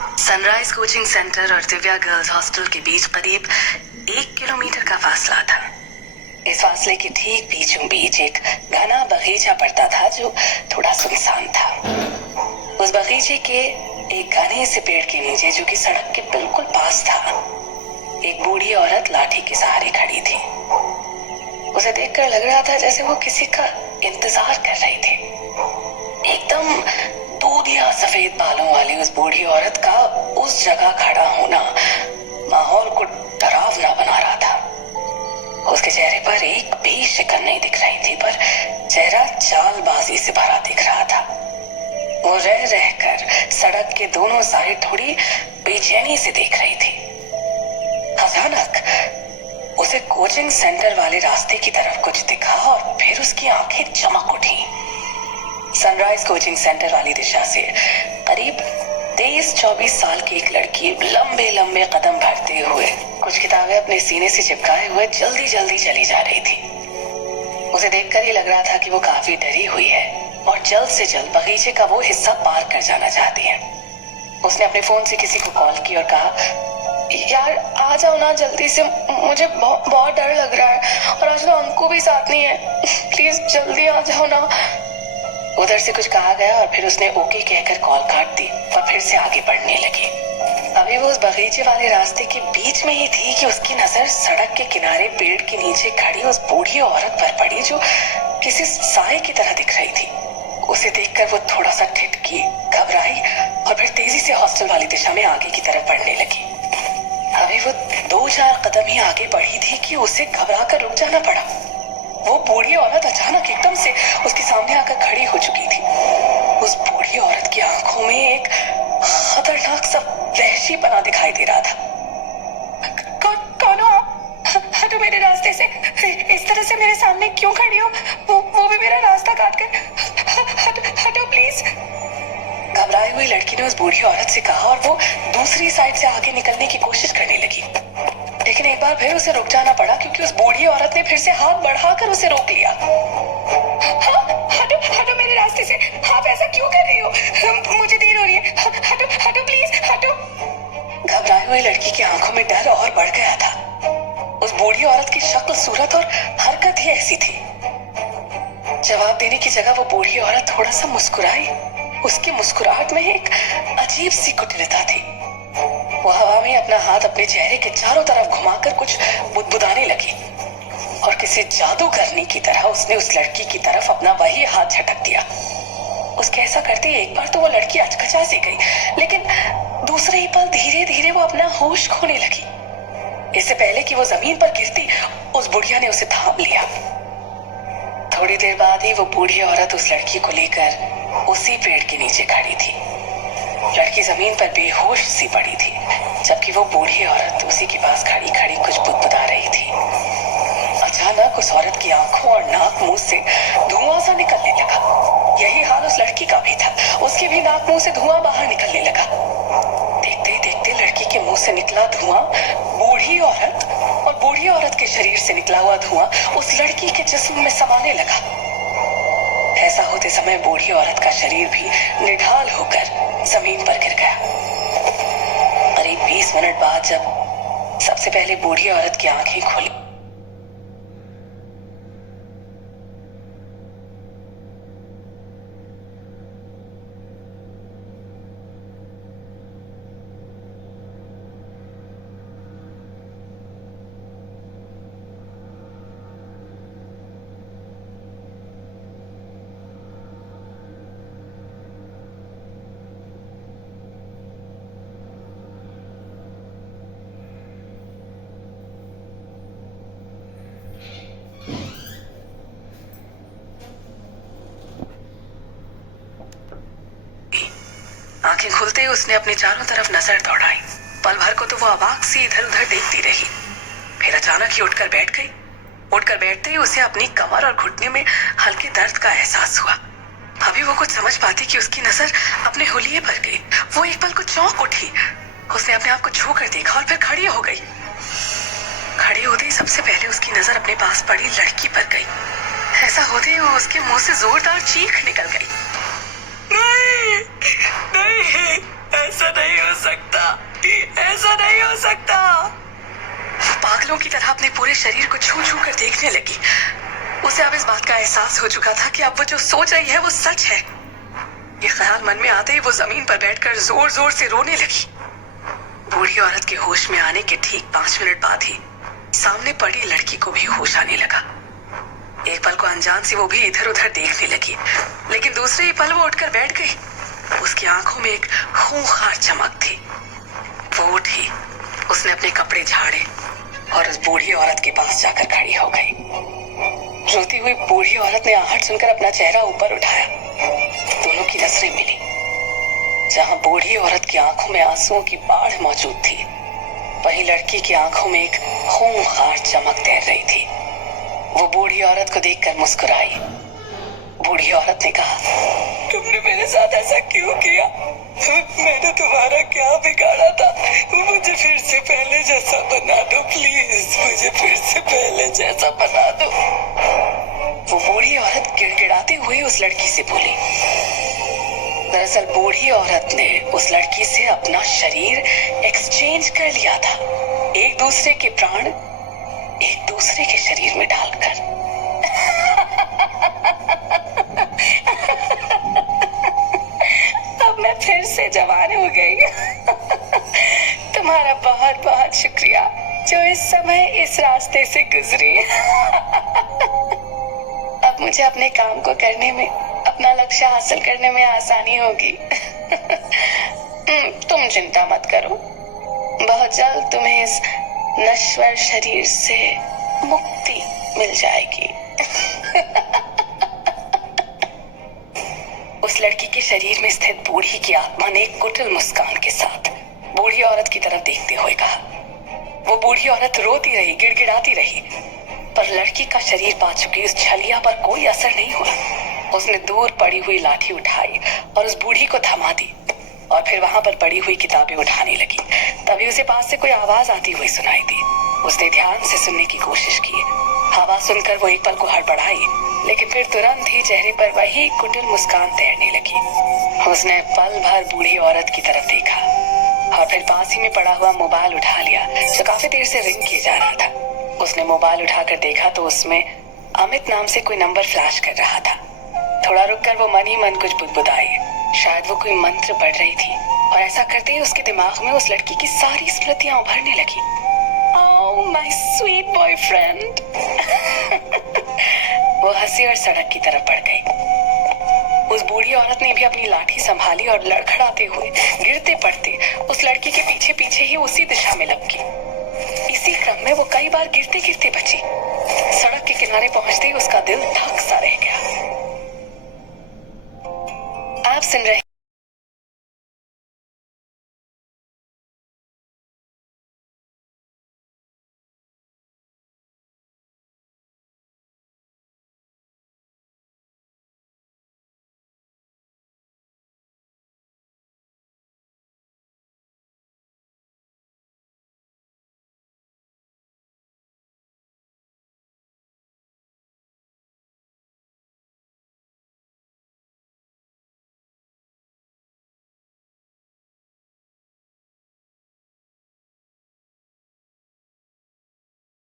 Sunrise coaching centre और Divya girls hostel के बीच करीब 1 किलोमीटर का फासला था। इस फासले के ठीक बीचों बीच एक घना बगीचा पड़ता था जो थोड़ा सुनसान था। उस बगीचे के एक घने से पेड़ के नीचे, जो कि सड़क के बिल्कुल पास था, एक बूढ़ी औरत लाठी के सहारे खड़ी थी। उसे देखकर लग रहा था जैसे वो किसी का इंतजार कर रही थी। एकदम दूधिया सफेद बालों वाली उस बूढ़ी औरत का उस जगह खड़ा होना माहौल को डरावना बना रहा था। उसके चेहरे पर एक भी शिकन नहीं दिख रही थी, पर चेहरा चालबाजी से भरा दिख रहा था। वो रह रहकर सड़क के दोनों साइड थोड़ी बेचैनी से देख रही थी। अचानक उसे कोचिंग सेंटर वाले रास्ते की तरफ कुछ दिखा और फिर उसकी आंखें चमक उठी। सनराइज कोचिंग सेंटर वाली दिशा से करीब 23-24 साल की एक लड़की लंबे लंबे कदम भरते हुए कुछ किताबें अपने सीने से चिपकाए हुए जल्दी जल्दी चली जा रही थी। उसे देखकर ही लग रहा था कि वो काफी डरी हुई है और जल्द से जल्द बगीचे का वो हिस्सा पार कर जाना चाहती है। उसने अपने फोन से किसी को कॉल की और कहा, यार आ जाओ ना जल्दी से, मुझे बहुत डर लग रहा है और आज तो अंकु भी साथ नहीं है, प्लीज जल्दी आ जाओ ना। उधर से कुछ कहा गया और फिर उसने ओके कहकर कॉल काट दी और फिर से आगे बढ़ने लगी। अभी वो उस बगीचे वाले रास्ते के बीच में ही थी कि उसकी नजर सड़क के किनारे पेड़ के नीचे खड़ी उस बूढ़ी औरत पर पड़ी जो किसी साए की तरह दिख रही थी। उसे देखकर वो थोड़ा सा ठिठकी, घबराई और फिर तेजी से हॉस्टल वाली दिशा में आगे की तरफ बढ़ने लगी। अभी वो 2-4 कदम ही आगे बढ़ी थी कि उसे घबरा कर रुक जाना पड़ा। वो बूढ़ी औरत अचानक एकदम से उसके सामने आकर खड़ी हो चुकी थी। उस बूढ़ी औरत की आंखों में एक खतरनाक सा वहशीपना दिखाई दे रहा था। कौन हो आप? हटो मेरे रास्ते से, इस तरह से मेरे सामने क्यों खड़ी हो? वो भी मेरा रास्ता काट कर, हटो प्लीज। घबराई हुई लड़की ने उस बूढ़ी औरत से कहा और वो दूसरी साइड से आगे निकलने की कोशिश करने लगी, लेकिन एक बार फिर उसे रुक जाना पड़ा क्योंकि उस बूढ़ी औरत ने फिर से हाथ बढ़ाकर उसे रोक लिया। हटो मेरे रास्ते से, आप ऐसा क्यों कर रही हो? मुझे देर हो रही है, हटो प्लीज हटो। घबराई हुई लड़की की आंखों में डर और बढ़ गया था। उस बूढ़ी औरत की शक्ल, सूरत और हरकत ही ऐसी थी। जवाब देने की जगह वो बूढ़ी औरत थोड़ा सा मुस्कुराई। उसकी मुस्कुराहट में एक अजीब सी कुटिलता थी। वो हवा में अपना हाथ अपने चेहरे के चारों तरफ घुमाकर कुछ बुदबुदाने लगी और किसी जादूगरनी की तरह उसने उस लड़की की तरफ अपना वही हाथ झटक दिया। उसके ऐसा करते ही एक बार तो वो लड़की अचकचा सी गई, लेकिन दूसरे ही पल धीरे धीरे वो अपना होश खोने लगी। इससे पहले कि वो जमीन पर गिरती, उस बुढ़िया ने उसे थाम लिया। थोड़ी देर बाद ही वो बूढ़ी औरत उस लड़की को लेकर उसी पेड़ के नीचे खड़ी थी। लड़की जमीन पर बेहोश सी पड़ी थी, जबकि वो बूढ़ी औरत उसी के पास खड़ी खड़ी कुछ बुदबुदा रही थी। अचानक उस औरत की आंखों और नाक मुंह से धुआं सा निकलने लगा। यही हाल उस लड़की का भी था, उसके भी नाक मुंह से धुआं बाहर निकलने लगा। देखते ही देखते लड़की के मुंह से निकला धुआं बूढ़ी औरत और बूढ़ी औरत के शरीर से निकला हुआ धुआं उस लड़की के जिस्म में समाने लगा। ऐसा होते समय बूढ़ी औरत का शरीर भी निढाल होकर जमीन पर गिर गया। करीब 20 मिनट बाद जब सबसे पहले बूढ़ी औरत की आंखें खुली, आंखें खुलते ही उसने अपने चारों तरफ नजर दौड़ाई। पल भर को तो वो अवाक सी इधर उधर देखती रही, फिर अचानक ही उठकर बैठ गई। उठकर बैठते ही उसे अपनी कमर और घुटने में हल्के दर्द का एहसास हुआ। अभी वो कुछ समझ पाती कि उसकी नजर अपने हुलिये पर गई। वो एक पल को चौंक उठी। उसने अपने आप को छू कर देखा और फिर खड़ी हो गई। खड़ी होते ही सबसे पहले उसकी नजर अपने पास पड़ी लड़की पर गई। ऐसा होते ही वो उसके मुंह से जोरदार चीख निकल गई। नहीं, नहीं, ऐसा नहीं हो सकता, ऐसा नहीं हो सकता। पागलों की तरह अपने पूरे शरीर को छू छू कर देखने लगी। उसे अब इस बात का एहसास हो चुका था कि अब वो जो सोच रही है वो सच है। ये ख्याल मन में आते ही वो जमीन पर बैठकर जोर जोर से रोने लगी। बूढ़ी औरत के होश में आने के ठीक 5 मिनट बाद ही सामने पड़ी लड़की को भी होश आने लगा। एक पल को अनजान सी वो भी इधर उधर देखने लगी, लेकिन दूसरे ही पल वो उठकर बैठ गई। उसकी आंखों में एक खूंखार चमक थी। वो उठी, उसने अपने कपड़े झाड़े और उस बूढ़ी औरत के पास जाकर खड़ी हो गई। रोती हुई बूढ़ी औरत ने आहट सुनकर अपना चेहरा ऊपर उठाया। दोनों की नजरें मिली। जहां बूढ़ी औरत की आंखों में आंसुओं की बाढ़ मौजूद थी, वहीं लड़की की आंखों में एक खूंखार चमक तैर रही थी। वो बूढ़ी औरत को देखकर मुस्कुराई। बूढ़ी औरत ने कहा, तुमने मेरे साथ ऐसा क्यों किया? मैंने तुम्हारा क्या बिगाड़ा था? मुझे फिर से पहले जैसा बना दो प्लीज, मुझे फिर से पहले जैसा बना दो। वो बूढ़ी औरत गिड़गिड़ाते हुए उस लड़की से बोली। दरअसल बूढ़ी औरत ने उस लड़की से अपना शरीर एक्सचेंज कर लिया था, एक दूसरे के प्राण एक दूसरे के शरीर में डालकर। अब मैं फिर से जवान हो गई। तुम्हारा बहुत बहुत शुक्रिया जो इस समय इस रास्ते से गुजरी। अब मुझे अपने काम को करने में, अपना लक्ष्य हासिल करने में आसानी होगी। तुम चिंता मत करो, बहुत जल्द तुम्हें इस नश्वर शरीर से मुक्ति मिल जाएगी। उस लड़की के शरीर में स्थित बूढ़ी की आत्मा ने एक कुटिल मुस्कान के साथ बूढ़ी औरत की तरफ देखते हुए कहा। वो बूढ़ी औरत रोती रही, गिड़गिड़ाती रही, पर लड़की का शरीर पा चुकी उस छलिया पर कोई असर नहीं हुआ। उसने दूर पड़ी हुई लाठी उठाई और उस बूढ़ी को थमा दी और फिर वहां पर पड़ी हुई किताबें उठाने लगी। तभी उसे पास से कोई आवाज आती हुई सुनाई दी। उसने ध्यान से सुनने की कोशिश की। आवाज सुनकर वो एक पल को हड़बड़ाई, लेकिन फिर तुरंत ही चेहरे पर वही कुटिल मुस्कान तैरने लगी। उसने पल भर बूढ़ी औरत की तरफ देखा और फिर पास ही में पड़ा हुआ मोबाइल उठा लिया जो काफी देर से रिंग किए जा रहा था। उसने मोबाइल उठाकर देखा तो उसमें अमित नाम से कोई नंबर फ्लैश कर रहा था। थोड़ा रुककर वो मन ही मन कुछ बुदबुदाई। शायद वो कोई मंत्र पढ़ रही थी और ऐसा करते ही उसके दिमाग में उस लड़की की सारी स्मृतियां उभरने लगी। Oh, my sweet boyfriend. वो हंसी और सड़क की तरफ बढ़ गई। उस बूढ़ी औरत ने भी अपनी लाठी संभाली और लड़खड़ाते हुए, गिरते पड़ते उस लड़की के पीछे पीछे ही उसी दिशा में लपकी। इसी क्रम में वो कई बार गिरते गिरते बची। सड़क के किनारे पहुंचते ही उसका दिल धक सा रह गया। आप सुन रहे